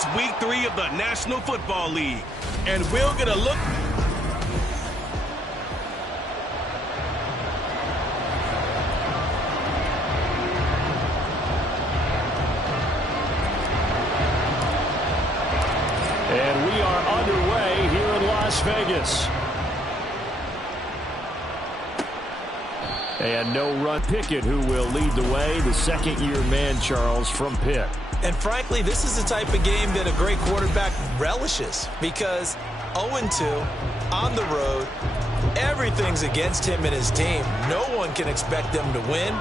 It's week 3 of the National Football League, and we'll get a look. And we are underway here in Las Vegas. And no run. Pickett, who will lead the way, the second-year man, Charles, from Pitt. And frankly, this is the type of game that a great quarterback relishes because 0-2 on the road, everything's against him and his team. No one can expect them to win.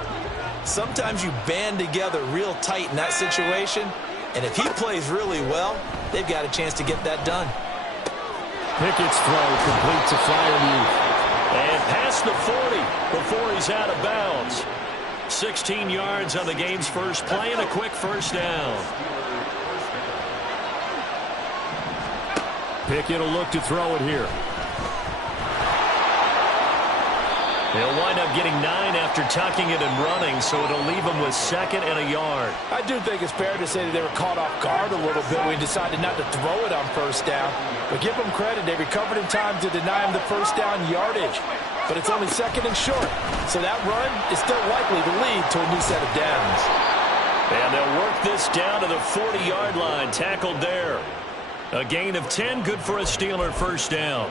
Sometimes you band together real tight in that situation, and if he plays really well, they've got a chance to get that done. Pickett's throw complete to Freiermuth. And past the 40 before he's out of bounds. 16 yards on the game's first play and a quick first down. Pickett will look to throw it here. He'll wind up getting 9 after tucking it and running, so it'll leave him with 2nd and a yard. I do think it's fair to say that they were caught off guard a little bit when he decided not to throw it on first down. But give them credit, they recovered in time to deny him the first down yardage. But it's only 2nd and short, so that run is still likely to lead to a new set of downs. And they'll work this down to the 40-yard line, tackled there. A gain of 10, good for a Steeler first down.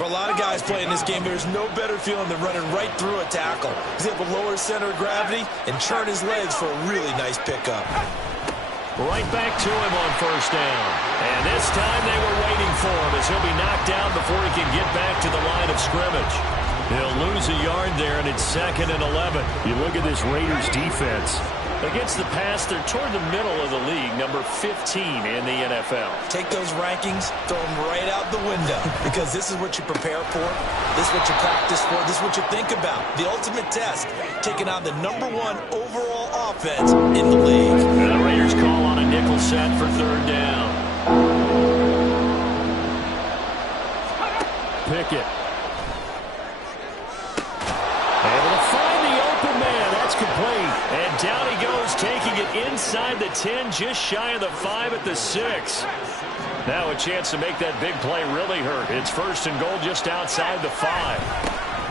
For a lot of guys playing this game, there's no better feeling than running right through a tackle. He's able to lower his center of gravity and churn his legs for a really nice pickup. Right back to him on first down. And this time they were waiting for him as he'll be knocked down before he can get back to the line of scrimmage. He'll lose a yard there, and it's 2nd and 11. You look at this Raiders defense. Against the pass, they're toward the middle of the league, number 15 in the NFL. Take those rankings, throw them right out the window, because this is what you prepare for, this is what you practice for, this is what you think about. The ultimate test, taking on the #1 overall offense in the league. And the Raiders call on a nickel set for 3rd down. Pickett. Able to find the open man. That's complete. And down he goes, taking it inside the 10, just shy of the 5 at the 6. Now a chance to make that big play really hurt. It's 1st and goal just outside the 5.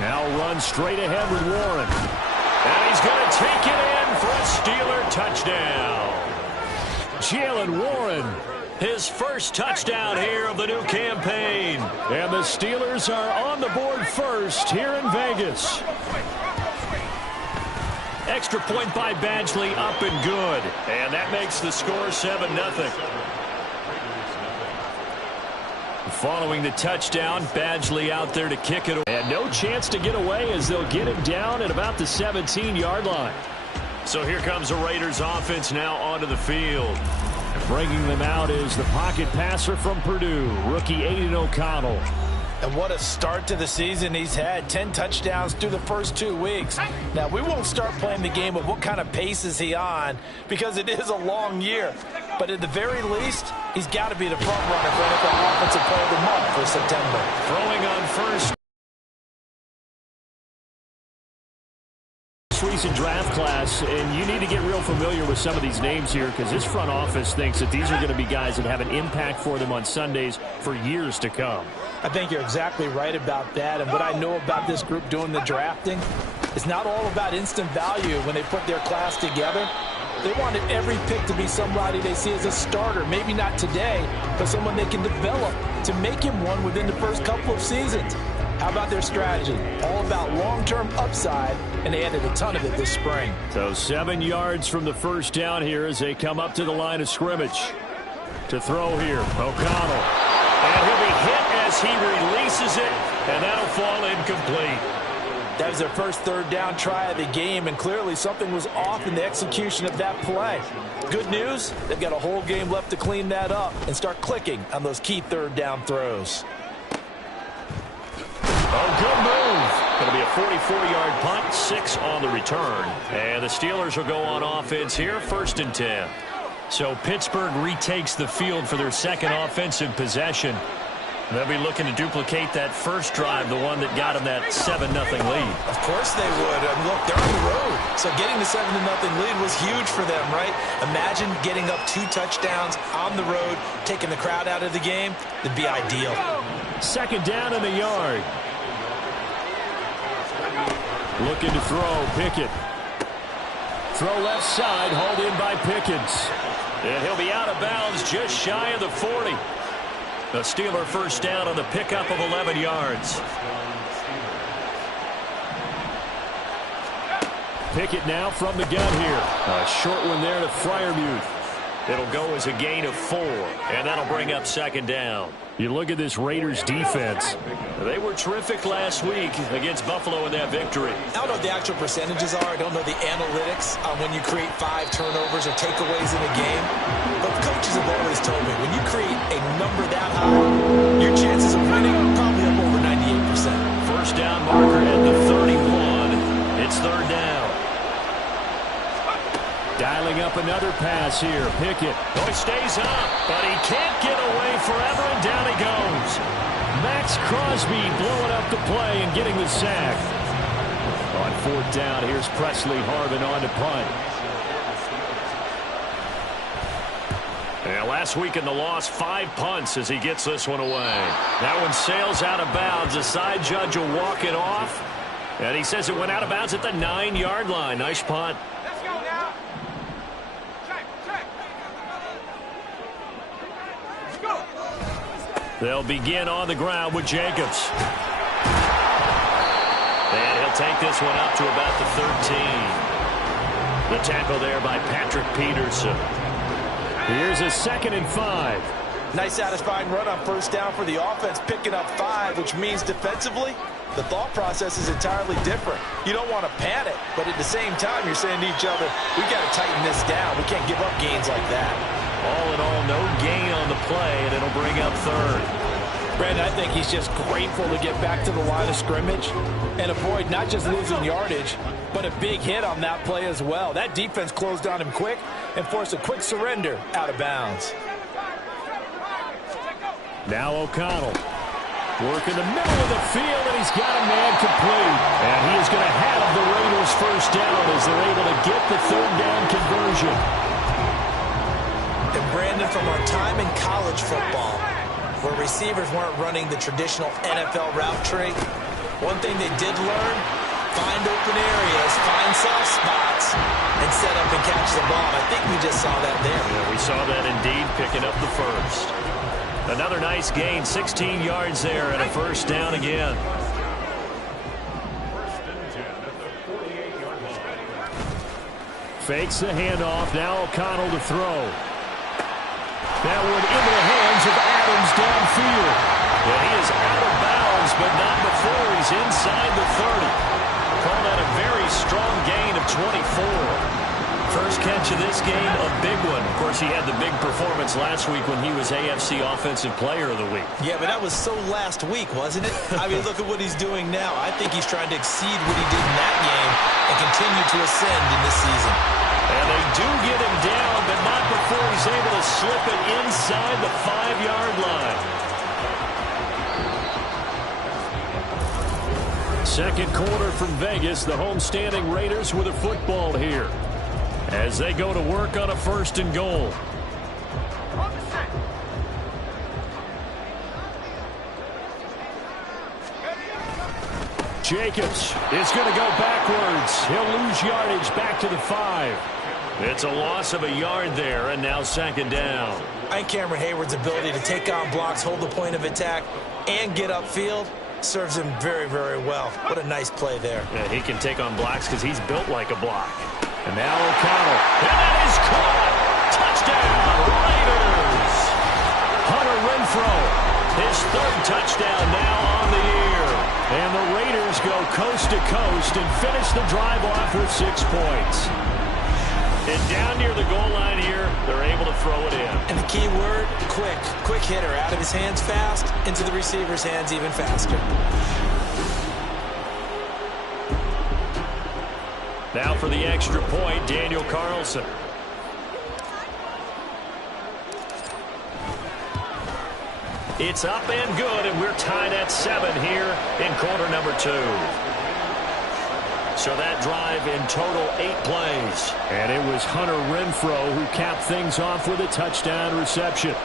Now run straight ahead with Warren. And he's going to take it in for a Steeler touchdown. Jalen Warren, his first touchdown here of the new campaign. And the Steelers are on the board first here in Vegas. Extra point by Badgley, up and good. And that makes the score 7-0. Following the touchdown, Badgley out there to kick it. And no chance to get away as they'll get him down at about the 17-yard line. So here comes the Raiders offense now onto the field. Bringing them out is the pocket passer from Purdue, rookie Aiden O'Connell. And what a start to the season he's had. 10 touchdowns through the first 2 weeks. Now, we won't start playing the game of what kind of pace is he on because it is a long year. But at the very least, he's got to be the front runner for NFL Offensive Player of the Month for September. Throwing on first. Recent draft class, and you need to get real familiar with some of these names here because this front office thinks that these are going to be guys that have an impact for them on Sundays for years to come. I think you're exactly right about that, and what I know about this group doing the drafting, it's not all about instant value when they put their class together. They wanted every pick to be somebody they see as a starter, maybe not today, but someone they can develop to make him one within the first couple of seasons. How about their strategy? All about long-term upside, and they added a ton of it this spring. So 7 yards from the first down here as they come up to the line of scrimmage. To throw here, O'Connell. And he'll be hit as he releases it, and that'll fall incomplete. That was their first 3rd down try of the game, and clearly something was off in the execution of that play. Good news, they've got a whole game left to clean that up and start clicking on those key 3rd down throws. Oh, good move. Going to be a 44-yard punt, 6 on the return. And the Steelers will go on offense here, 1st and 10. So Pittsburgh retakes the field for their second offensive possession. They'll be looking to duplicate that first drive, the one that got them that 7-0 lead. Of course they would. Look, they're on the road. So getting the 7-0 lead was huge for them, right? Imagine getting up 2 touchdowns on the road, taking the crowd out of the game. It'd be ideal. Second down in the yard. Looking to throw, Pickett. Throw left side, hauled in by Pickens. And he'll be out of bounds just shy of the 40. The Steeler first down on the pickup of 11 yards. Pickett now from the gun here. A short one there to Freiermuth. It'll go as a gain of 4, and that'll bring up second down. You look at this Raiders defense. They were terrific last week against Buffalo in that victory. I don't know what the actual percentages are. I don't know the analytics on when you create 5 turnovers or takeaways in a game. But coaches have always told me, when you create a number that high, your chances of winning are probably up over 98%. First down marker at the 31. It's third down. Dialing up another pass here. Pickett. Oh, he stays up, but he can't get away forever, and down he goes. Max Crosby blowing up the play and getting the sack. On fourth down, here's Presley Harvin on to punt. Yeah, last week in the loss, 5 punts as he gets this one away. That one sails out of bounds. The side judge will walk it off, and he says it went out of bounds at the 9-yard line. Nice punt. They'll begin on the ground with Jacobs. And he'll take this one up to about the 13. The tackle there by Patrick Peterson. Here's a 2nd and 5. Nice satisfying run on first down for the offense, picking up 5, which means defensively, the thought process is entirely different. You don't want to panic, but at the same time, you're saying to each other, we got to tighten this down. We can't give up gains like that. All in all, no gain on the play, and it'll bring up third. Brandon, I think he's just grateful to get back to the line of scrimmage and avoid not just losing yardage, but a big hit on that play as well. That defense closed on him quick and forced a quick surrender out of bounds. Now O'Connell. Work in the middle of the field, and he's got a man complete. And he is going to have the Raiders first down as they're able to get the third down conversion. And Brandon, from our time in college football, where receivers weren't running the traditional NFL route tree, one thing they did learn, find open areas, find soft spots, and set up and catch the ball. I think we just saw that there. Yeah, we saw that indeed, picking up the first. Another nice gain, 16 yards there, and a first down again. Fakes the handoff, now O'Connell to throw. That one into the hands of Adams downfield. And he is out of bounds, but not before he's inside the 30. Call that a very strong gain of 24. First catch of this game, a big one. Of course, he had the big performance last week when he was AFC Offensive Player of the Week. Yeah, but that was so last week, wasn't it? I mean, look at what he's doing now. I think he's trying to exceed what he did in that game and continue to ascend in this season. And they do get him down, but not before he's able to slip it inside the 5-yard line. Second quarter from Vegas, the homestanding Raiders with a football here as they go to work on a 1st and goal. Jacobs is going to go backwards. He'll lose yardage back to the 5. It's a loss of a yard there, and now 2nd down. I think Cameron Hayward's ability to take on blocks, hold the point of attack, and get upfield serves him very, very well. What a nice play there. Yeah, he can take on blocks because he's built like a block. And now O'Connell. And that is caught. Touchdown, Raiders. Hunter Renfrow, his 3rd touchdown now on the year. And the Raiders go coast to coast and finish the drive off with 6 points. And down near the goal line here, they're able to throw it in. And the key word, quick. Quick hitter. Out of his hands fast, into the receiver's hands even faster. Now for the extra point, Daniel Carlson. It's up and good, and we're tied at 7 here in quarter number 2. So that drive in total 8 plays. And it was Hunter Renfrow who capped things off with a touchdown reception.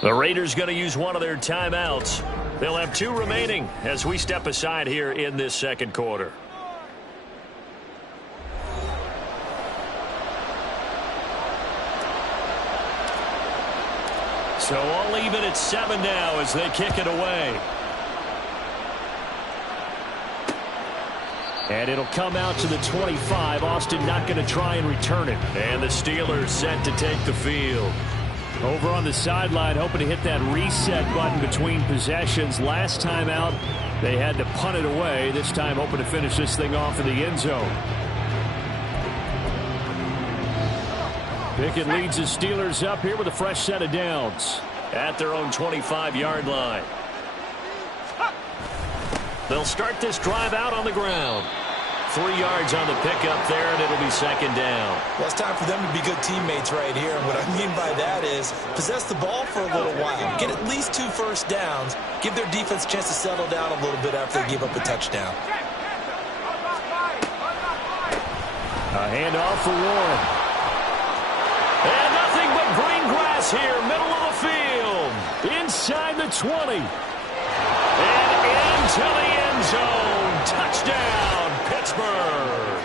The Raiders going to use one of their timeouts. They'll have 2 remaining as we step aside here in this second quarter. So all even at 7 now as they kick it away. And it'll come out to the 25. Austin not going to try and return it. And the Steelers set to take the field. Over on the sideline, hoping to hit that reset button between possessions. Last time out, they had to punt it away. This time, hoping to finish this thing off in the end zone. Pickett leads the Steelers up here with a fresh set of downs. At their own 25-yard line. They'll start this drive out on the ground. 3 yards on the pickup there, and it'll be second down. Well, it's time for them to be good teammates right here. And what I mean by that is possess the ball for a little while. Get at least 2 first downs. Give their defense a chance to settle down a little bit after they give up a touchdown. A handoff for Warren. And nothing but green grass here, middle of the field. Inside the 20. And into the end zone. Touchdown, Pittsburgh.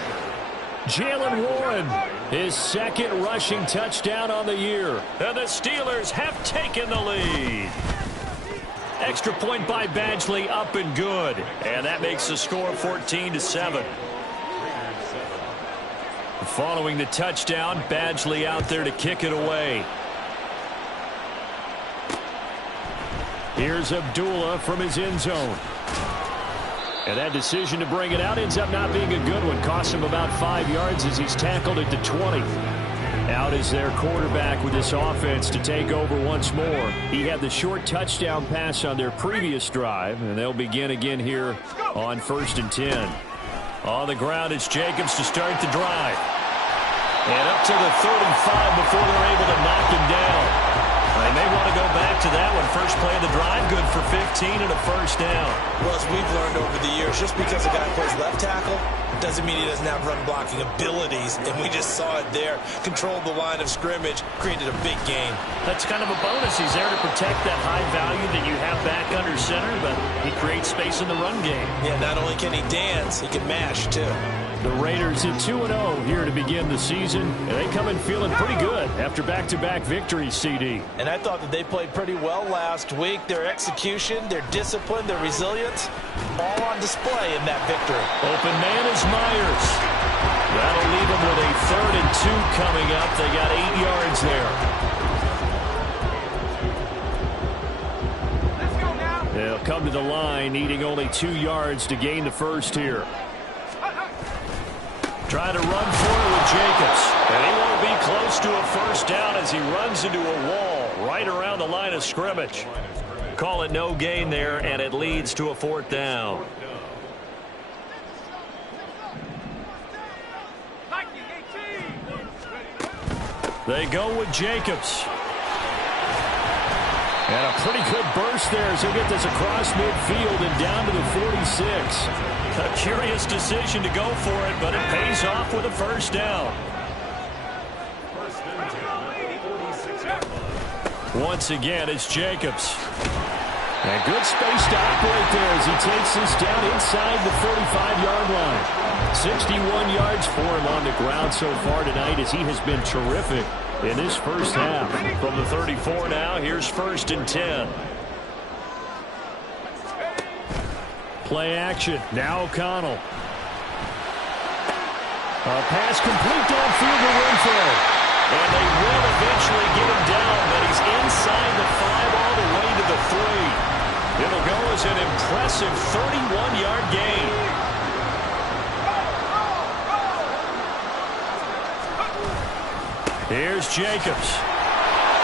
Jalen Warren, his second rushing touchdown on the year. And the Steelers have taken the lead. Extra point by Badgley, up and good. And that makes the score 14-7. Following the touchdown, Badgley out there to kick it away. Here's Abdullah from his end zone. And that decision to bring it out ends up not being a good one. Costs him about 5 yards as he's tackled at the 20. Out is their quarterback with this offense to take over once more. He had the short touchdown pass on their previous drive, and they'll begin again here on 1st and 10. On the ground, it's Jacobs to start the drive. And up to the 35 before they're able to knock him down. They may want to go back to that one. First play of the drive, good for 15 and a first down. Well, as we've learned over the years, just because a guy plays left tackle doesn't mean he doesn't have run blocking abilities. And we just saw it there. Controlled the line of scrimmage, created a big gain. That's kind of a bonus. He's there to protect that high value that you have back under center, but he creates space in the run game. Yeah, not only can he dance, he can mash, too. The Raiders at 2-0 here to begin the season, and they come in feeling pretty good after back-to-back victories, CD. And I thought that they played pretty well last week. Their execution, their discipline, their resilience, all on display in that victory. Open man is Myers. That'll leave them with a 3rd and 2 coming up. They got 8 yards there. They'll come to the line, needing only 2 yards to gain the first here. Try to run for it with Jacobs. And he won't be close to a first down as he runs into a wall right around the line of scrimmage. Call it no gain there, and it leads to a 4th down. They go with Jacobs. And a pretty good burst there as he'll get this across midfield and down to the 46. A curious decision to go for it, but it pays off with a first down. Once again, it's Jacobs. And good space to operate there as he takes this down inside the 45-yard line. 61 yards for him on the ground so far tonight as he has been terrific in this first half. From the 34 now, here's 1st and 10. Play action. Now O'Connell. A pass complete downfield to Renfro. And they will eventually get him down, but he's inside the 5 all the way to the 3. It'll go as an impressive 31-yard gain. Here's Jacobs.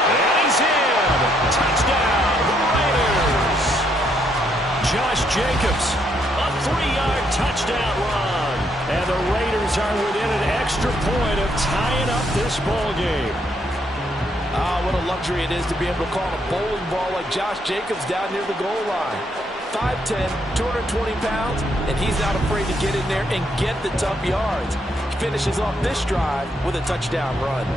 And he's in. Touchdown, Raiders. Josh Jacobs, a 3-yard touchdown run. And the Raiders are within an extra point of tying up this ball game. Ah, what a luxury it is to be able to call a bowling ball like Josh Jacobs down near the goal line. 5'10", 220 pounds, and he's not afraid to get in there and get the tough yards. He finishes off this drive with a touchdown run.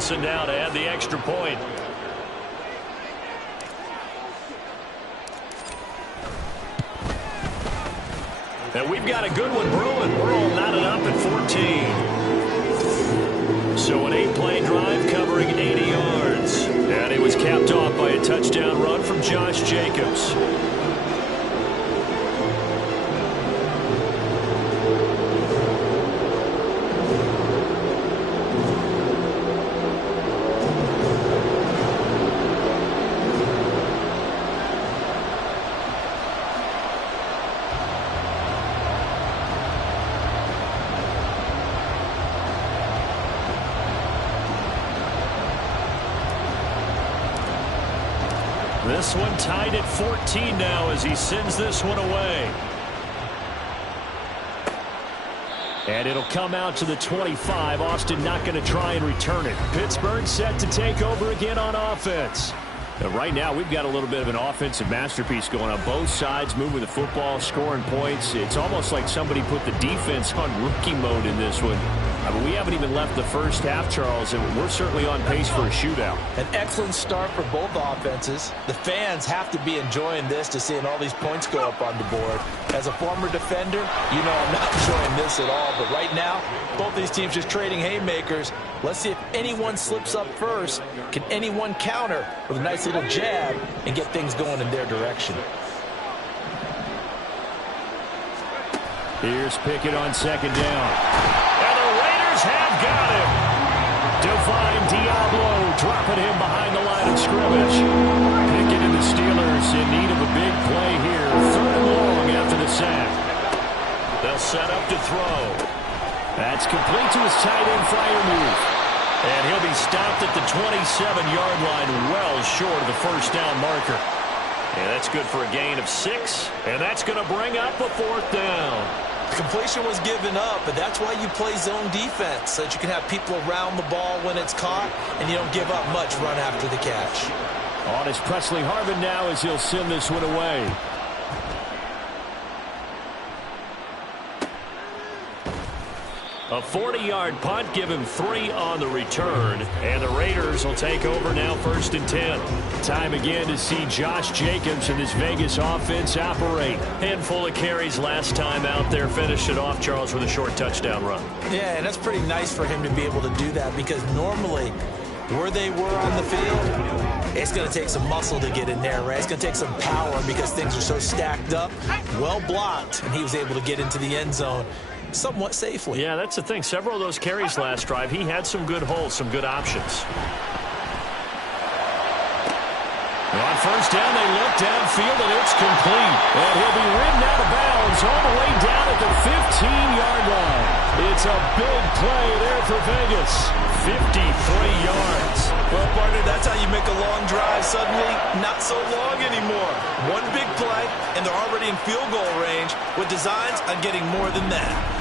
Carlson now to add the extra point. And we've got a good one brewing. We're all knotted up at 14. So an 8-play drive covering 80 yards. And it was capped off by a touchdown run from Josh Jacobs. This one tied at 14 now as he sends this one away. And it'll come out to the 25. Austin not going to try and return it. Pittsburgh set to take over again on offense. And right now we've got a little bit of an offensive masterpiece going on both sides, moving the football, scoring points. It's almost like somebody put the defense on rookie mode in this one. I mean, we haven't even left the first half, Charles, and we're certainly on pace for a shootout. An excellent start for both offenses. The fans have to be enjoying this to seeing all these points go up on the board. As a former defender, you know I'm not enjoying this at all. But right now, both these teams just trading haymakers. Let's see if anyone slips up first. Can anyone counter with a nice little jab and get things going in their direction? Here's Pickett on second down. And the Raiders have got him. Divine Diablo dropping him behind the line of scrimmage. Pickett and the Steelers in need of a big play here. 3rd and long after the sack. They'll set up to throw. That's complete to his tight end flyer move. And he'll be stopped at the 27-yard line, well short of the first down marker. And that's good for a gain of 6. And that's going to bring up a 4th down. Completion was given up, but that's why you play zone defense, so that you can have people around the ball when it's caught, and you don't give up much run after the catch. On is Presley Harvin now as he'll send this one away. A 40-yard punt, give him 3 on the return. And the Raiders will take over now 1st and 10. Time again to see Josh Jacobs and this Vegas offense operate. Handful of carries last time out there. Finished it off, Charles, with a short touchdown run. Yeah, and that's pretty nice for him to be able to do that, because normally where they were on the field, it's going to take some muscle to get in there, right? It's going to take some power because things are so stacked up, well blocked, and he was able to get into the end zone somewhat safely. Yeah, that's the thing. Several of those carries last drive, he had some good holes, some good options. On first down, they look downfield, and it's complete. And he'll be ridden out of bounds all the way down at the 15-yard line. It's a big play there for Vegas. 53 yards. Well, partner, that's how you make a long drive suddenly not so long anymore. One big play, and they're already in field goal range with designs on getting more than that.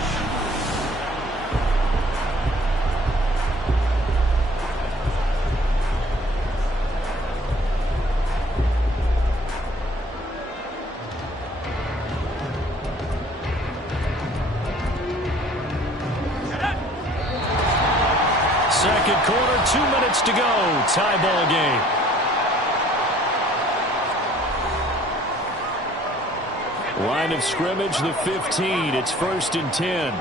Second quarter, 2 minutes to go. Tie ball game. Line of scrimmage, the 15. It's 1st and 10.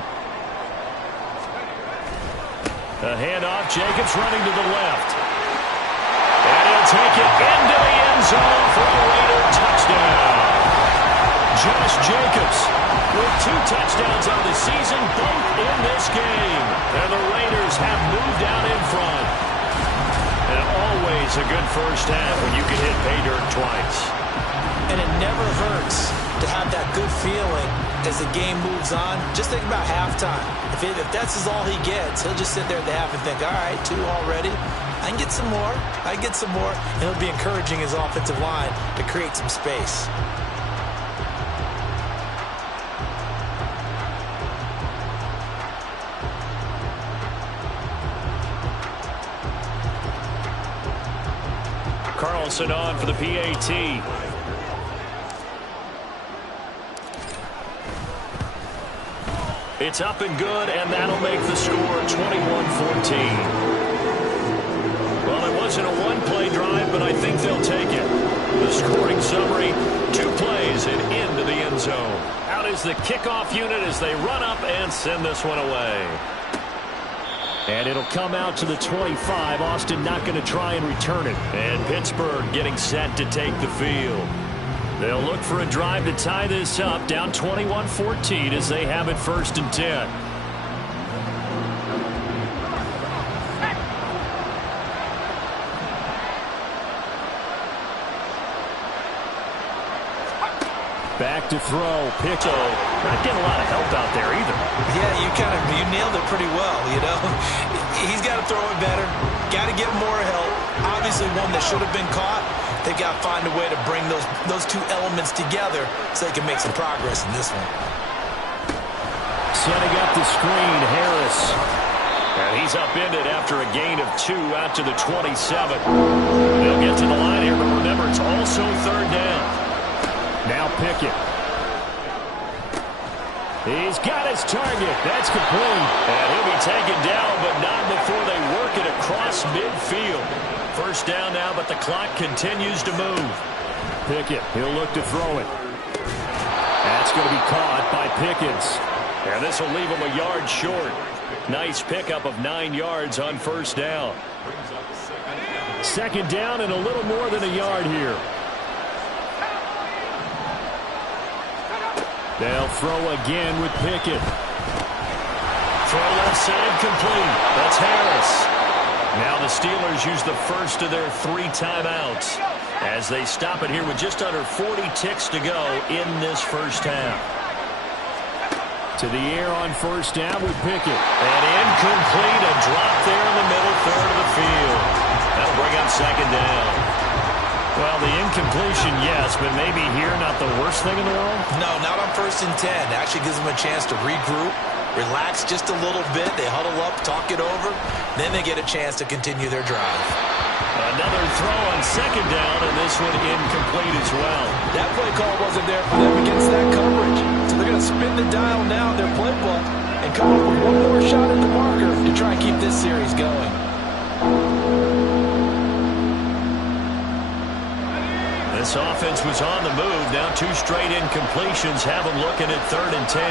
A handoff. Jacobs running to the left. And he'll take it into the end zone for a Raider touchdown. Josh Jacobs with 2 touchdowns on the season, both in this game. And the Raiders have moved out in front. And always a good first half when you can hit pay dirt twice. And it never hurts to have that good feeling as the game moves on. Just think about halftime. If that's all he gets, he'll just sit there at the half and think, all right, 2 already. I can get some more. I can get some more. And he'll be encouraging his offensive line to create some space. Carlson on for the PAT. It's up and good, and that'll make the score 21-14. Well, it wasn't a one-play drive, but I think they'll take it. The scoring summary, 2 plays and into the end zone. Out is the kickoff unit as they run up and send this one away. And it'll come out to the 25. Austin not going to try and return it. And Pittsburgh getting set to take the field. They'll look for a drive to tie this up, down 21-14 as they have it 1st and 10. Back to throw. Pick. Not getting a lot of help out there either. Yeah, you nailed it pretty well, you know. He's got to throw it better. Got to get more help. Obviously one that should have been caught. They've got to find a way to bring those 2 elements together so they can make some progress in this one. Setting up the screen, Harris. And he's upended after a gain of 2 out to the 27. They'll get to the line here, but remember, it's also 3rd down. Now Pickett. He's got his target. That's complete. And he'll be taken down, but not before they work it across midfield. 1st down now, but the clock continues to move. Pickett, he'll look to throw it. That's going to be caught by Pickens. And this will leave him a yard short. Nice pickup of 9 yards on 1st down. 2nd down and a little more than a yard here. They'll throw again with Pickett. Throw left side complete. That's Harris. Now the Steelers use the first of their 3 timeouts as they stop it here with just under 40 ticks to go in this 1st half. To the air on 1st down with Pickett. And incomplete. A drop there in the middle 3rd of the field. That'll bring up 2nd down. Well, the incompletion, yes, but maybe here not the worst thing in the world? No, not on 1st and 10. Actually gives them a chance to regroup, relax just a little bit. They huddle up, talk it over. Then they get a chance to continue their drive. Another throw on 2nd down, and this one incomplete as well. That play call wasn't there for them against that coverage. So they're going to spin the dial now in their playbook and come up with one more shot at the marker to try and keep this series going. This offense was on the move. Now 2 straight incompletions have them looking at 3rd and 10.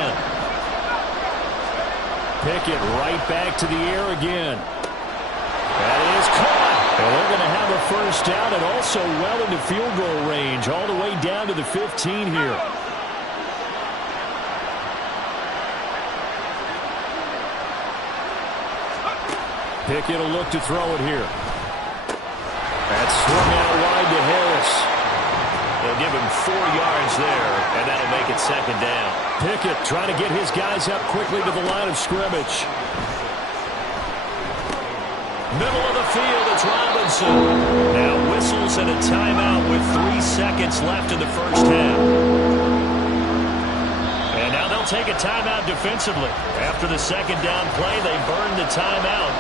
Pickett right back to the air again. That is caught. And they're going to have a 1st down and also well into field goal range, all the way down to the 15 here. Pickett will look to throw it here. That's swung out wide to Harris. They'll give him 4 yards there, and that'll make it 2nd down. Pickett trying to get his guys up quickly to the line of scrimmage. Middle of the field, it's Robinson. Now whistles and a timeout with 3 seconds left in the 1st half. And now they'll take a timeout defensively. After the 2nd down play, they burned the timeout,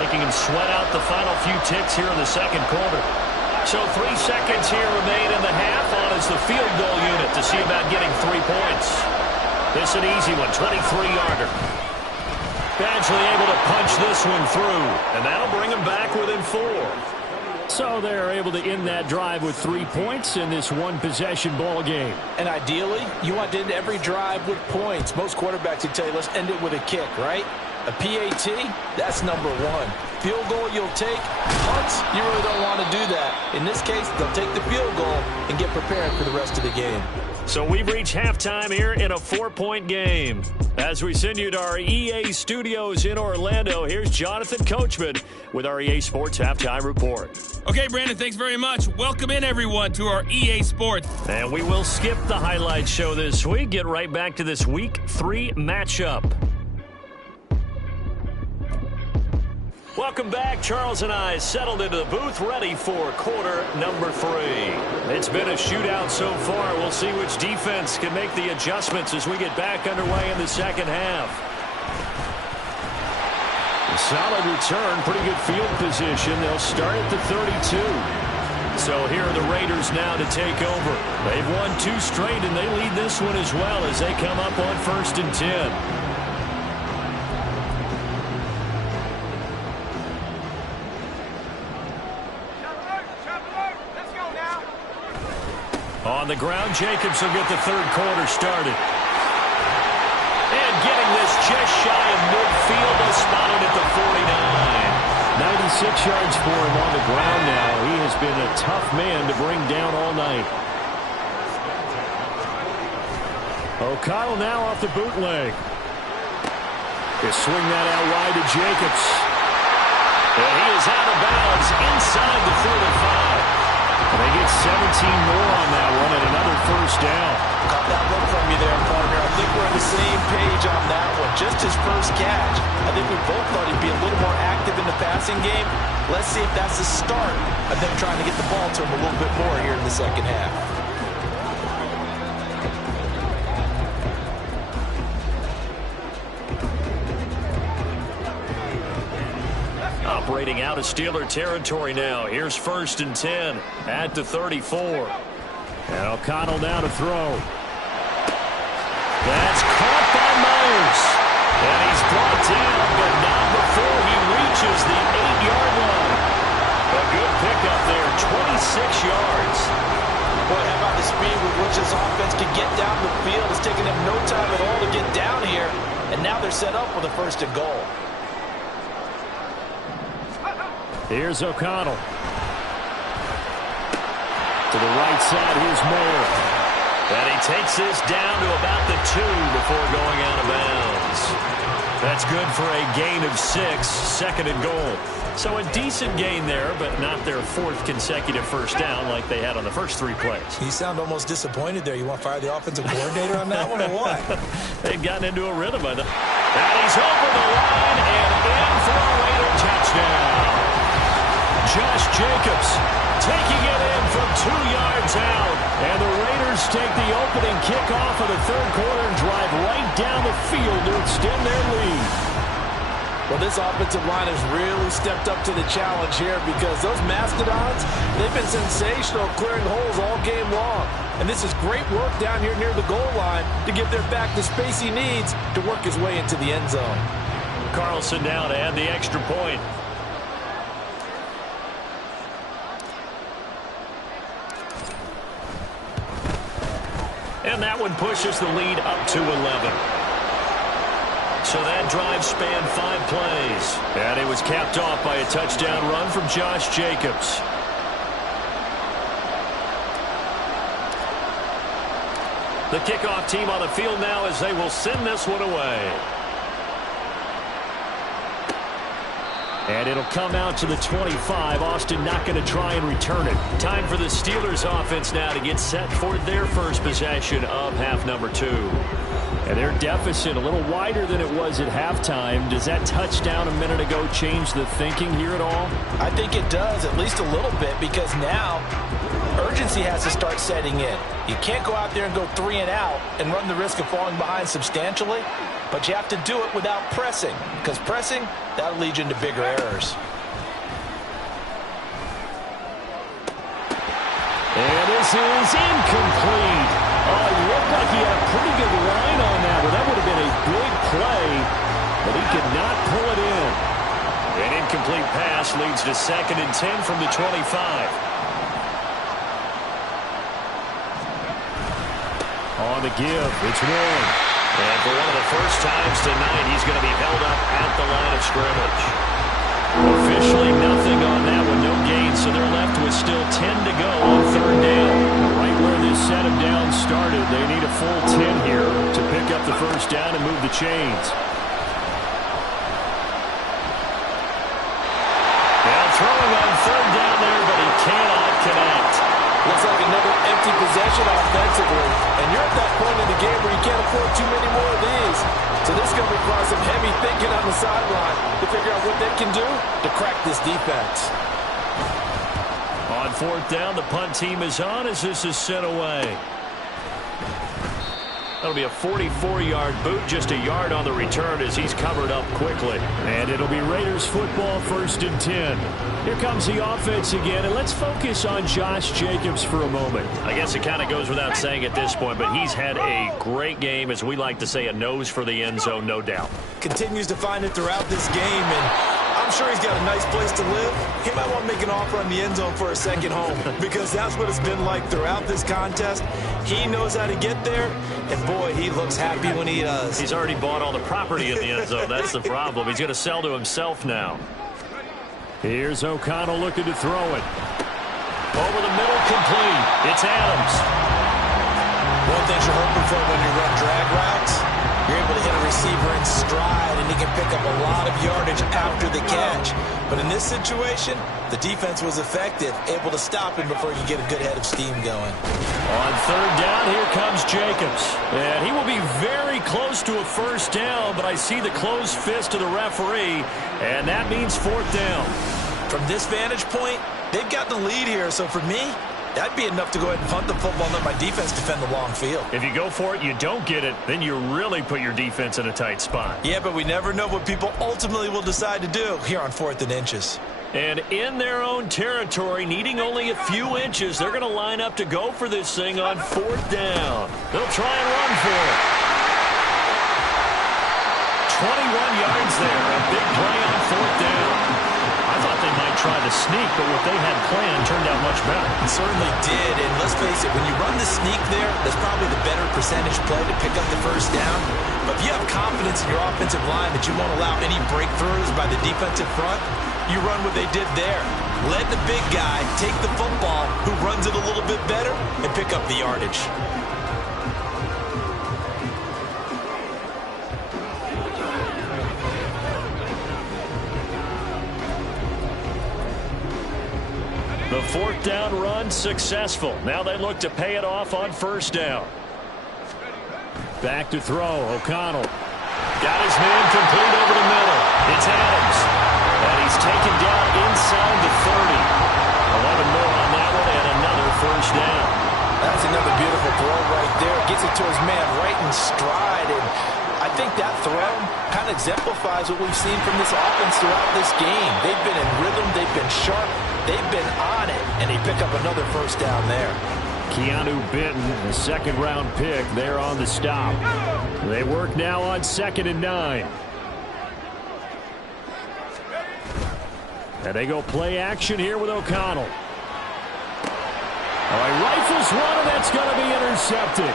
making him sweat out the final few ticks here in the 2nd quarter. So 3 seconds here remain in the half. On is the field goal unit to see about getting 3 points. This an easy one, 23-yarder. Badgley able to punch this one through, and that'll bring them back within 4. So they're able to end that drive with 3 points in this 1-possession ball game. And ideally, you want to end every drive with points. Most quarterbacks would tell you, let's end it with a kick, right? A PAT, that's number 1. Field goal you'll take. Punts, you really don't want to do that. In this case, they'll take the field goal and get prepared for the rest of the game. So we've reached halftime here in a 4-point game. As we send you to our EA studios in Orlando, here's Jonathan Coachman with our EA Sports Halftime Report. Okay, Brandon, thanks very much. Welcome in, everyone, to our EA Sports. And we will skip the highlight show this week. Get right back to this Week 3 matchup. Welcome back. Charles and I settled into the booth, ready for quarter number 3. It's been a shootout so far. We'll see which defense can make the adjustments as we get back underway in the 2nd half. A solid return, pretty good field position. They'll start at the 32. So here are the Raiders now to take over. They've won 2 straight, and they lead this one as well as they come up on 1st and 10. On the ground, Jacobs will get the third quarter started. And getting this just shy of midfield, they'll spot it at the 49. 96 yards for him on the ground now. He has been a tough man to bring down all night. O'Connell now off the bootleg. They swing that out wide to Jacobs. And he is out of bounds inside the 35. And they get 17 more on that one and another first down. Caught that look from you there, partner. I think we're on the same page on that one. Just his first catch. I think we both thought he'd be a little more active in the passing game. Let's see if that's the start of them trying to get the ball to him a little bit more here in the second half. Operating out of Steeler territory now. Here's 1st and 10 at the 34. And O'Connell now to throw. That's caught by Myers. And he's brought down, but not before he reaches the 8-yard line. A good pickup there, 26 yards. Boy, how about the speed with which this offense can get down the field? It's taken them no time at all to get down here. And now they're set up with a 1st and goal. Here's O'Connell. To the right side, here's Mayer. And he takes this down to about the 2 before going out of bounds. That's good for a gain of 6, 2nd and goal. So a decent gain there, but not their 4th consecutive first down like they had on the first 3 plays. You sound almost disappointed there. You want to fire the offensive coordinator on that one or what? They've gotten into a rhythm. And he's over the line and in for a Raider touchdown. Josh Jacobs taking it in from 2 yards out. And the Raiders take the opening kickoff of the 3rd quarter and drive right down the field to extend their lead. Well, this offensive line has really stepped up to the challenge here because those Mastodons, they've been sensational clearing holes all game long. And this is great work down here near the goal line to give their back the space he needs to work his way into the end zone. Carlson now to add the extra point. And that one pushes the lead up to 11. So that drive spanned 5 plays. And it was capped off by a touchdown run from Josh Jacobs. The kickoff team on the field now as they will send this one away. And it'll come out to the 25. Austin not going to try and return it. Time for the Steelers offense now to get set for their first possession of half number 2. And their deficit a little wider than it was at halftime. Does that touchdown a minute ago change the thinking here at all? I think it does, at least a little bit, because now urgency has to start setting in. You can't go out there and go 3 and out and run the risk of falling behind substantially, but you have to do it without pressing, because pressing, that'll lead you into bigger errors. And this is incomplete. Oh, it looked like he had a pretty good line on that one. That would have been a big play, but he could not pull it in. An incomplete pass leads to 2nd and 10 from the 25. On the give, it's Warren. And for one of the first times tonight, he's going to be held up at the line of scrimmage. Officially nothing on that one, no gain, so they're left with still 10 to go on 3rd down. Right where this set him down started, they need a full 10 here to pick up the first down and move the chains. Now throwing on 3rd down there, but he cannot connect. Looks like another empty possession offensively. And you're at that point in the game where you can't afford too many more of these. So this is going to require some heavy thinking on the sideline to figure out what they can do to crack this defense. On 4th down, the punt team is on as this is sent away. That'll be a 44-yard boot, just a yard on the return as he's covered up quickly. And it'll be Raiders football, 1st and 10. Here comes the offense again, and let's focus on Josh Jacobs for a moment. I guess it kind of goes without saying at this point, but he's had a great game, as we like to say, a nose for the end zone, no doubt. Continues to find it throughout this game, and I'm I'm sure he's got a nice place to live. He might want to make an offer on the end zone for a second home because that's what it's been like throughout this contest. He knows how to get there, and boy, he looks happy when he does. He's already bought all the property in the end zone. That's the problem. He's going to sell to himself now. Here's O'Connell looking to throw it. Over the middle, complete. It's Adams. One thing you're hoping for when you run drag routes, you're able to hit a receiver in stride, and he can pick up a lot of yardage after the catch. But in this situation, the defense was effective, able to stop him before he could get a good head of steam going. On third down, here comes Jacobs. And he will be very close to a first down, but I see the closed fist of the referee, and that means fourth down. From this vantage point, they've got the lead here, so for me, that'd be enough to go ahead and punt the football and let my defense defend the long field. If you go for it, you don't get it, then you really put your defense in a tight spot. Yeah, but we never know what people ultimately will decide to do here on 4th and inches. And in their own territory, needing only a few inches, they're going to line up to go for this thing on 4th down. They'll try and run for it. 21 yards there, a big play on 4th down. I thought they might try to sneak, but what they had planned turned out much better. It certainly did, and let's face it, when you run the sneak there, that's probably the better percentage play to pick up the first down. But if you have confidence in your offensive line that you won't allow any breakthroughs by the defensive front, you run what they did there. Let the big guy take the football, who runs it a little bit better, and pick up the yardage. The fourth down run successful. Now they look to pay it off on first down. Back to throw. O'Connell. Got his man complete over the middle. It's Adams. And he's taken down inside the 30. 11 more on that one and another first down. That's another beautiful throw right there. Gets it to his man right in stride. And I think that throw kind of exemplifies what we've seen from this offense throughout this game. They've been in rhythm. They've been sharp. They've been on it. And they pick up another first down there. Keanu Benton, the second-round pick, there on the stop. They work now on 2nd and 9. And they go play action here with O'Connell. All right, rifles one, and that's going to be intercepted.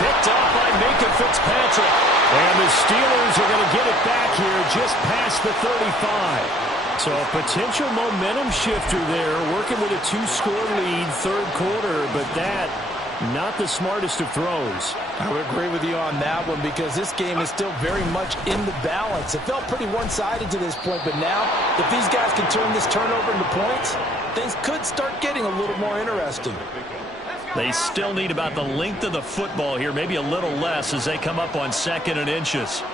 Picked off by Minka Fitzpatrick. And the Steelers are going to get it back here just past the 35. So a potential momentum shifter there, working with a 2-score lead, third quarter, but that, not the smartest of throws. I would agree with you on that one because this game is still very much in the balance. It felt pretty one-sided to this point, but now, if these guys can turn this turnover into points, things could start getting a little more interesting. They still need about the length of the football here, maybe a little less as they come up on 2nd and inches.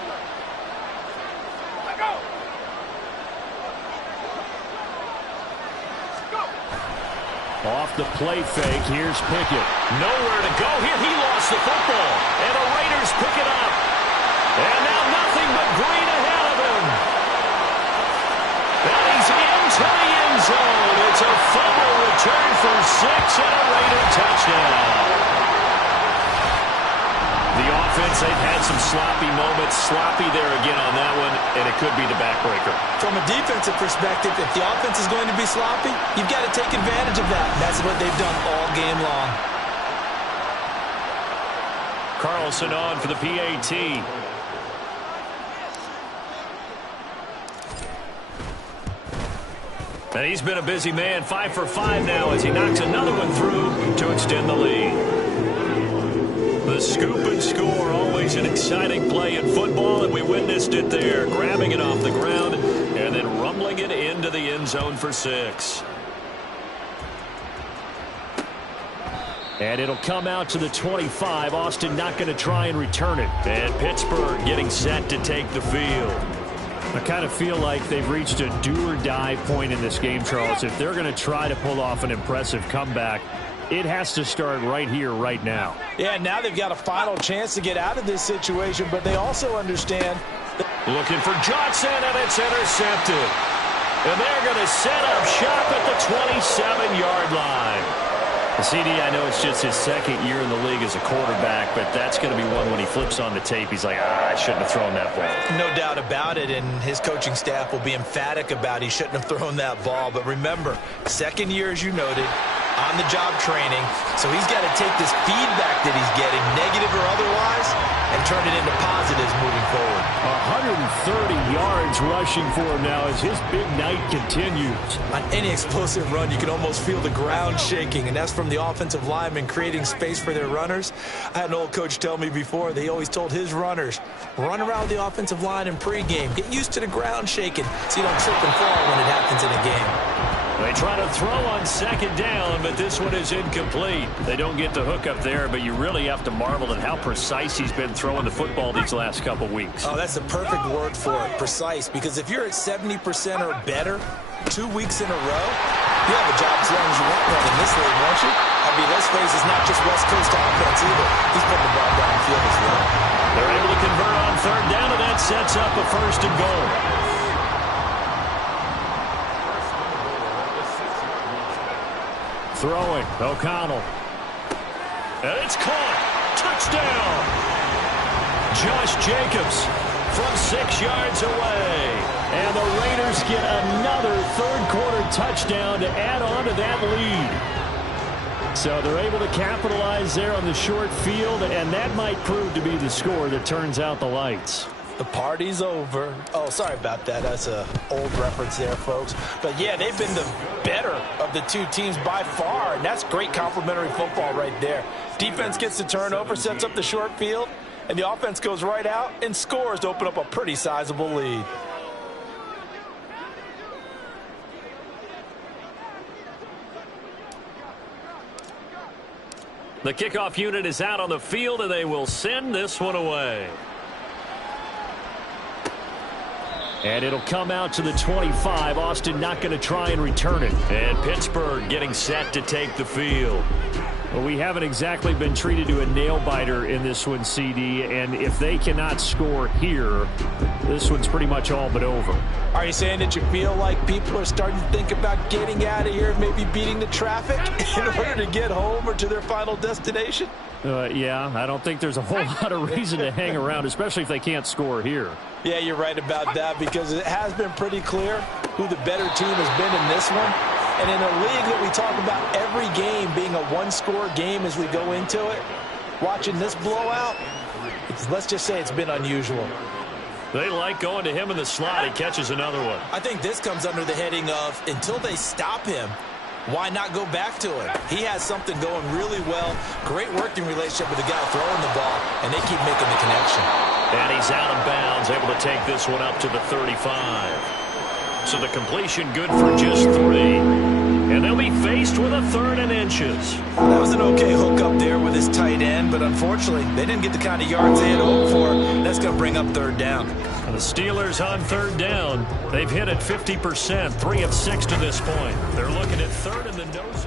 Off the play fake, here's Pickett. Nowhere to go here. He lost the football. And the Raiders pick it up. And now nothing but green ahead of him. And he's into the end zone. It's a fumble return for 6 and a Raider touchdown. The offense, they've had some sloppy moments. Sloppy there again on that one, and it could be the backbreaker. From a defensive perspective, if the offense is going to be sloppy, you've got to take advantage of that. And that's what they've done all game long. Carlson on for the PAT. And he's been a busy man, 5 for 5 now as he knocks another one through to extend the lead. The scoop and score, always an exciting play in football, and we witnessed it there, grabbing it off the ground and then rumbling it into the end zone for 6. And it'll come out to the 25. Austin not going to try and return it. And Pittsburgh getting set to take the field. I kind of feel like they've reached a do-or-die point in this game, Charles. If they're going to try to pull off an impressive comeback, it has to start right here, right now. Yeah, now they've got a final chance to get out of this situation, but they also understand. Looking for Johnson, and it's intercepted. And they're going to set up shop at the 27-yard line. CD, I know it's just his second year in the league as a quarterback, but that's going to be one when he flips on the tape, he's like, I shouldn't have thrown that ball. No doubt about it, and his coaching staff will be emphatic about he shouldn't have thrown that ball. But remember, second year, as you noted, on-the-job training, so he's got to take this feedback that he's getting, negative or otherwise, and turn it into positives moving forward. 130 yards rushing for him now as his big night continues. On any explosive run, you can almost feel the ground shaking, and that's from the offensive linemen creating space for their runners. I had an old coach tell me before, they always told his runners, run around the offensive line in pregame. Get used to the ground shaking so you don't trip and fall when it happens in a game. They try to throw on second down, but this one is incomplete. They don't get the hook up there, but you really have to marvel at how precise he's been throwing the football these last couple weeks. Oh, that's the perfect word for it, precise, because if you're at 70% or better 2 weeks in a row, you have a job as long as you want one in this league, won't you? I mean, let's face it's not just West Coast offense either. He's putting the ball downfield as well. They're able to convert on third down, and that sets up a first and goal. Throwing, O'Connell. And it's caught. Touchdown. Josh Jacobs from 6 yards away. And the Raiders get another third-quarter touchdown to add on to that lead. So they're able to capitalize there on the short field, and that might prove to be the score that turns out the lights. The party's over. Oh, sorry about that. That's an old reference there, folks. But, yeah, they've been the better of the two teams by far, and that's great complimentary football right there. Defense gets the turnover, sets up the short field, and the offense goes right out and scores to open up a pretty sizable lead. The kickoff unit is out on the field, and they will send this one away. And it'll come out to the 25. Austin not going to try and return it. And Pittsburgh getting set to take the field. Well, we haven't exactly been treated to a nail-biter in this one, CD. And if they cannot score here, this one's pretty much all but over. Are you saying that you feel like people are starting to think about getting out of here and maybe beating the traffic in order to get home or to their final destination? Yeah, I don't think there's a whole lot of reason to hang around, especially if they can't score here. Yeah, you're right about that, because it has been pretty clear who the better team has been in this one. And in a league that we talk about every game being a one-score game as we go into it, watching this blowout, let's just say it's been unusual. They like going to him in the slot. He catches another one. I think this comes under the heading of, until they stop him, why not go back to him? He has something going really well. Great working relationship with the guy throwing the ball, and they keep making the connection. And he's out of bounds, able to take this one up to the 35. So the completion good for just 3. And they'll be faced with a 3rd and inches. That was an okay hook up there with his tight end, but unfortunately, they didn't get the kind of yards they had hoped for. That's going to bring up 3rd down. And the Steelers on 3rd down. They've hit at 50%, 3 of 6 to this point. They're looking at 3rd in the nose.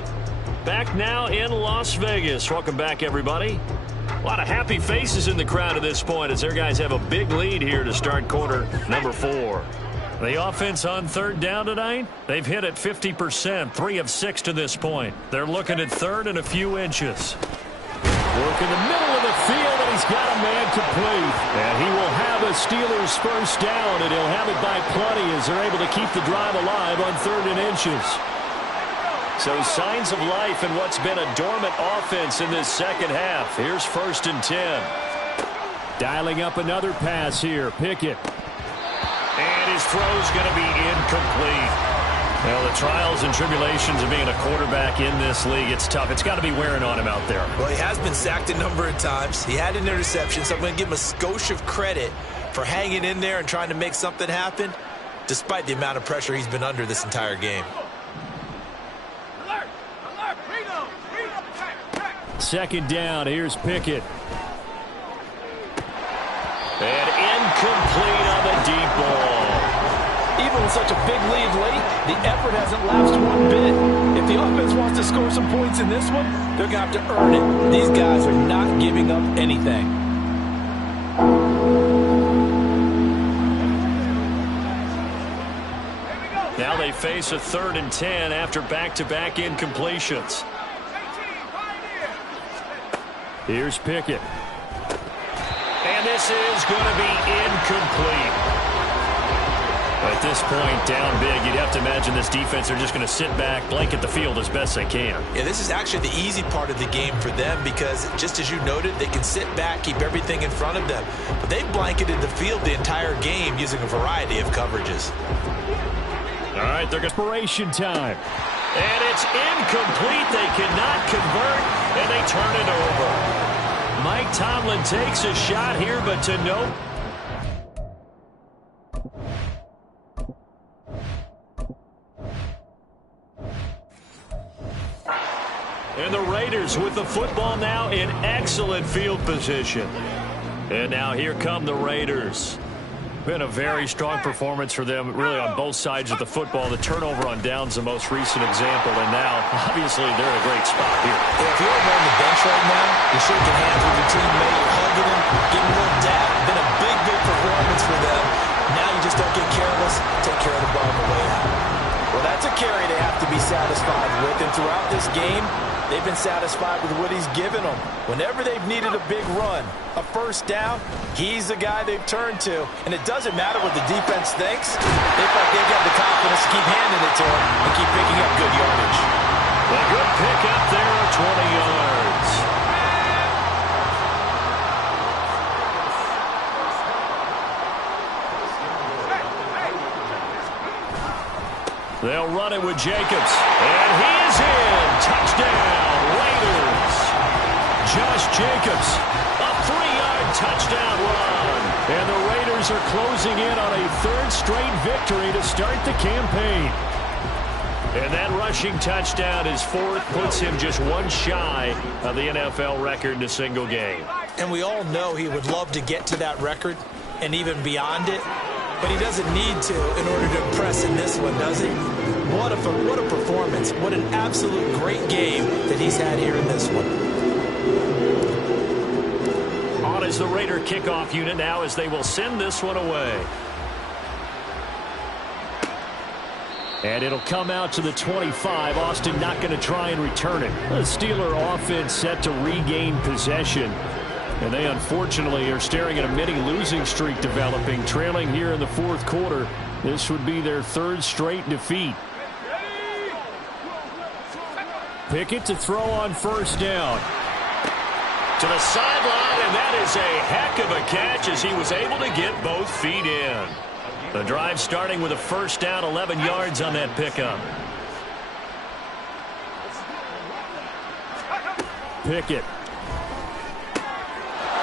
Back now in Las Vegas. Welcome back, everybody. A lot of happy faces in the crowd at this point as their guys have a big lead here to start quarter number 4. The offense on 3rd down tonight, they've hit at 50%, 3 of 6 to this point. They're looking at 3rd and a few inches. Work in the middle of the field, and he's got a man complete. And he will have a Steelers first down, and he'll have it by plenty as they're able to keep the drive alive on 3rd and inches. So signs of life in what's been a dormant offense in this second half. Here's 1st and 10. Dialing up another pass here. Pickett. And his throw's going to be incomplete. Well, the trials and tribulations of being a quarterback in this league, it's tough. It's got to be wearing on him out there. Well, he has been sacked a number of times. He had an interception, so I'm going to give him a skosh of credit for hanging in there and trying to make something happen, despite the amount of pressure he's been under this entire game. 2nd down. Here's Pickett. And incomplete on the deep ball. Even with such a big lead late, the effort hasn't lapsed one bit. If the offense wants to score some points in this one, they're going to have to earn it. These guys are not giving up anything. Now they face a 3rd and 10 after back-to-back incompletions. Here's Pickett. And this is going to be incomplete. At this point, down big, you'd have to imagine this defense are just going to sit back, blanket the field as best they can. Yeah, this is actually the easy part of the game for them because, just as you noted, they can sit back, keep everything in front of them. But they've blanketed the field the entire game using a variety of coverages. All right, they're going to expiration time. And it's incomplete. They cannot convert, and they turn it over. Mike Tomlin takes a shot here, but to no. And the Raiders with the football now in excellent field position. And now here come the Raiders. Been a very strong performance for them, really, on both sides of the football. The turnover on downs, the most recent example, and now, obviously, they're in a great spot here. If you're over on the bench right now, you're shaking hands with your teammate, you're hugging him, giving a little dap. Been a big, big performance for them. Now you just don't get careless. Take care of the ball on the way out. Well, that's a carry they have to be satisfied with, and throughout this game, they've been satisfied with what he's given them. Whenever they've needed a big run, a first down, he's the guy they've turned to. And it doesn't matter what the defense thinks. They feel like they've got the confidence to keep handing it to him and keep picking up good yardage. A good pick up there of 20 yards. They'll run it with Jacobs. And he is in. Touchdown, Raiders. Josh Jacobs, a 3-yard touchdown run. And the Raiders are closing in on a third straight victory to start the campaign. And that rushing touchdown, his fourth, puts him just one shy of the NFL record in a single game. And we all know he would love to get to that record and even beyond it. But he doesn't need to in order to impress in this one, does he? What a performance. What an absolute great game that he's had here in this one. On is the Raider kickoff unit now as they will send this one away. And it'll come out to the 25. Austin not going to try and return it. The Steeler offense set to regain possession. And they, unfortunately, are staring at a mini-losing streak developing, trailing here in the fourth quarter. This would be their third straight defeat. Pickett to throw on first down. To the sideline, and that is a heck of a catch as he was able to get both feet in. The drive starting with a first down, 11 yards on that pickup. Pickett.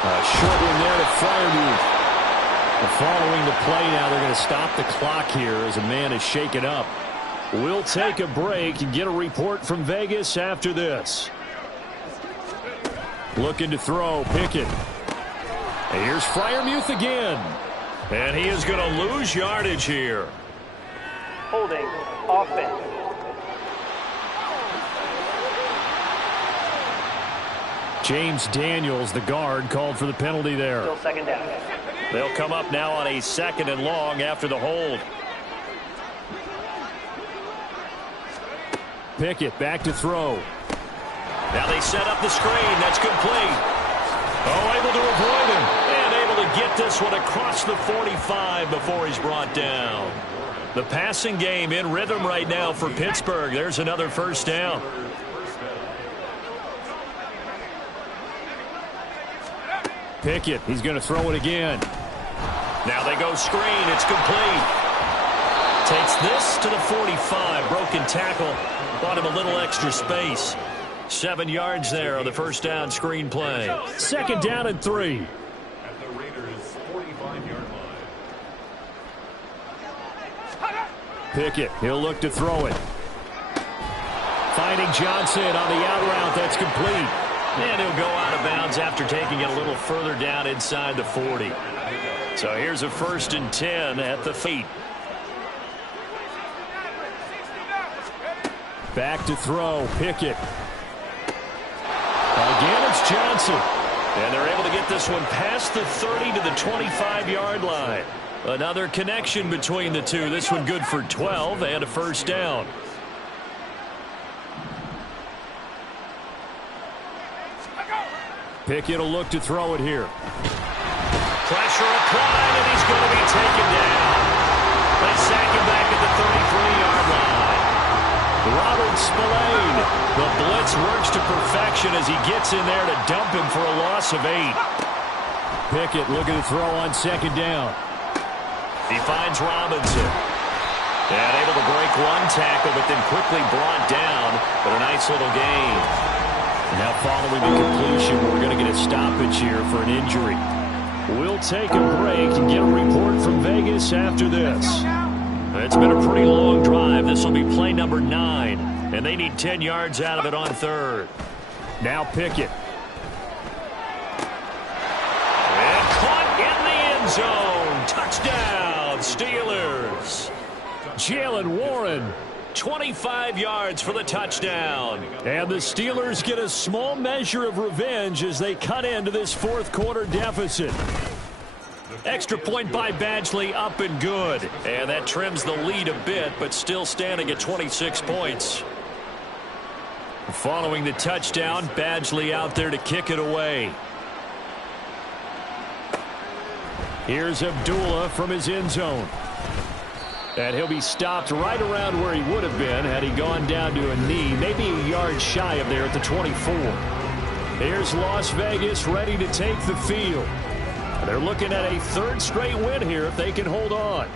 A short one there to Freiermuth. Following the play now, they're going to stop the clock here as a man is shaken up. We'll take a break and get a report from Vegas after this. Looking to throw, Pickett. And here's Freiermuth again. And he is going to lose yardage here. Holding offense. James Daniels, the guard, called for the penalty there. Still second down. They'll come up now on a second and long after the hold. Pickett back to throw. Now they set up the screen. That's complete. Oh, able to avoid him. And able to get this one across the 45 before he's brought down. The passing game in rhythm right now for Pittsburgh. There's another first down. Pickett, he's going to throw it again. Now they go screen. It's complete. Takes this to the 45. Broken tackle. Bought him a little extra space. 7 yards there on the first down screen play. Second down and 3. At the Raiders' 45-yard line. Pickett, he'll look to throw it. Finding Johnson on the out route. That's complete. And he'll go out of bounds after taking it a little further down inside the 40. So here's a 1st and 10 at the feet. Back to throw, Pickett. Again, it's Johnson. And they're able to get this one past the 30 to the 25-yard line. Another connection between the two. This one good for 12 and a first down. Pickett will look to throw it here. Pressure applied, and he's going to be taken down. They sack him back at the 33-yard line. Robert Spillane. The blitz works to perfection as he gets in there to dump him for a loss of 8. Pickett looking to throw on second down. He finds Robinson. And able to break one tackle, but then quickly brought down. But a nice little gain. Now following the completion, we're going to get a stoppage here for an injury. We'll take a break and get a report from Vegas after this. It's been a pretty long drive. This will be play number 9. And they need 10 yards out of it on third. Now Pickett. And caught in the end zone. Touchdown, Steelers. Jalen Warren. 25 yards for the touchdown. And the Steelers get a small measure of revenge as they cut into this fourth quarter deficit. Extra point by Badgley, up and good. And that trims the lead a bit, but still standing at 26 points. Following the touchdown, Badgley out there to kick it away. Here's Abdullah from his end zone. And he'll be stopped right around where he would have been had he gone down to a knee, maybe a yard shy of there at the 24. Here's Las Vegas ready to take the field. They're looking at a third straight win here if they can hold on.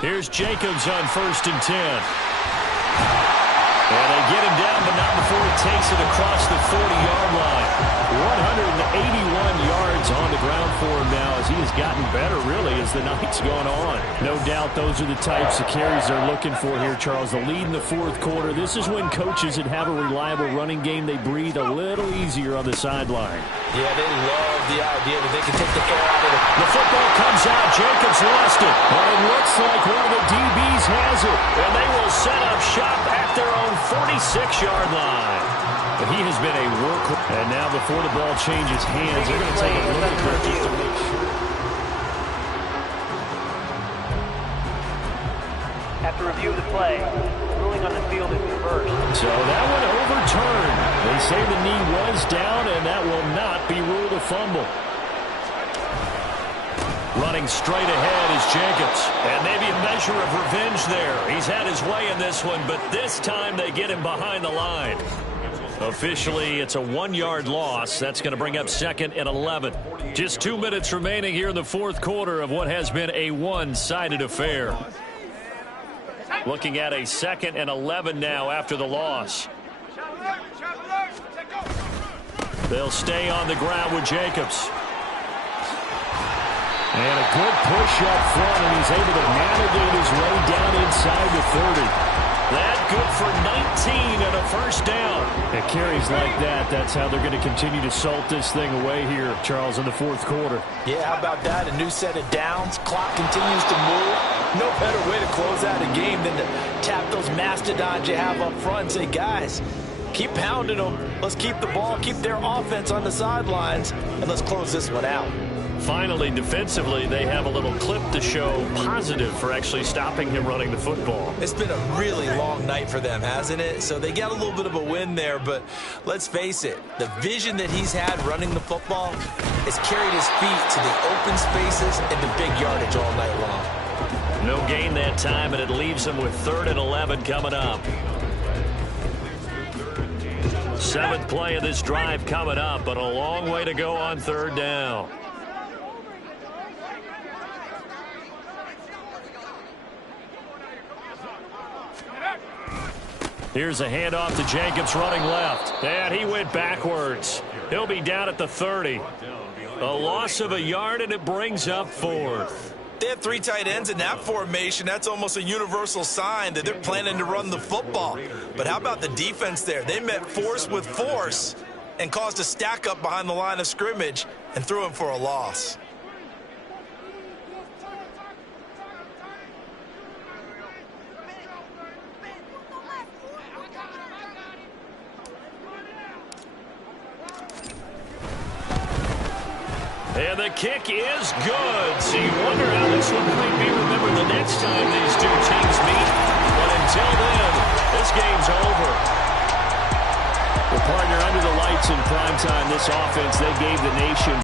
Here's Jacobs on 1st and 10. And they get him down, but not before he takes it across the 40-yard line. 181 yards on the ground for him now as he has gotten better, really, as the night's gone on. No doubt those are the types of carries they're looking for here, Charles. The lead in the fourth quarter. This is when coaches that have a reliable running game, they breathe a little easier on the sideline. Yeah, they love the idea that they can take the air out of it. The football comes out. Jacobs lost it. But it looks like one of the DBs has it. And they will set up shop at their own 46-yard line. But he has been a workhorse. And now before the ball changes hands, they're going to take a look at it just to make sure. After review of the play, ruling on the field is reversed. So that one overturned. They say the knee was down, and that will not be ruled a fumble. Running straight ahead is Jacobs. And maybe a measure of revenge there. He's had his way in this one, but this time they get him behind the line. Officially, it's a 1-yard loss. That's going to bring up 2nd and 11. Just 2 minutes remaining here in the fourth quarter of what has been a one-sided affair. Looking at a 2nd and 11 now after the loss. They'll stay on the ground with Jacobs. And a good push up front, and he's able to navigate his way down inside the 30. That good for 19 and a first down. It carries like that. That's how they're going to continue to salt this thing away here, Charles, in the fourth quarter. Yeah, how about that? A new set of downs. Clock continues to move. No better way to close out a game than to tap those mastodons you have up front and say, guys, keep pounding them. Let's keep the ball, keep their offense on the sidelines, and let's close this one out. Finally, defensively, they have a little clip to show positive for actually stopping him running the football. It's been a really long night for them, hasn't it? So they got a little bit of a win there, but let's face it, the vision that he's had running the football has carried his feet to the open spaces and the big yardage all night long. No gain that time, and it leaves him with 3rd and 11 coming up. 7th play of this drive coming up, but a long way to go on 3rd down. Here's a handoff to Jacobs running left. And he went backwards. He'll be down at the 30. A loss of a yard, and it brings up 4th. They have 3 tight ends in that formation. That's almost a universal sign that they're planning to run the football. But how about the defense there? They met force with force and caused a stack up behind the line of scrimmage and threw him for a loss. And the kick is good. So you wonder how this one might be remembered the next time these two teams meet. But until then, this game's over. partner, under the lights in primetime, this offense, they gave the nation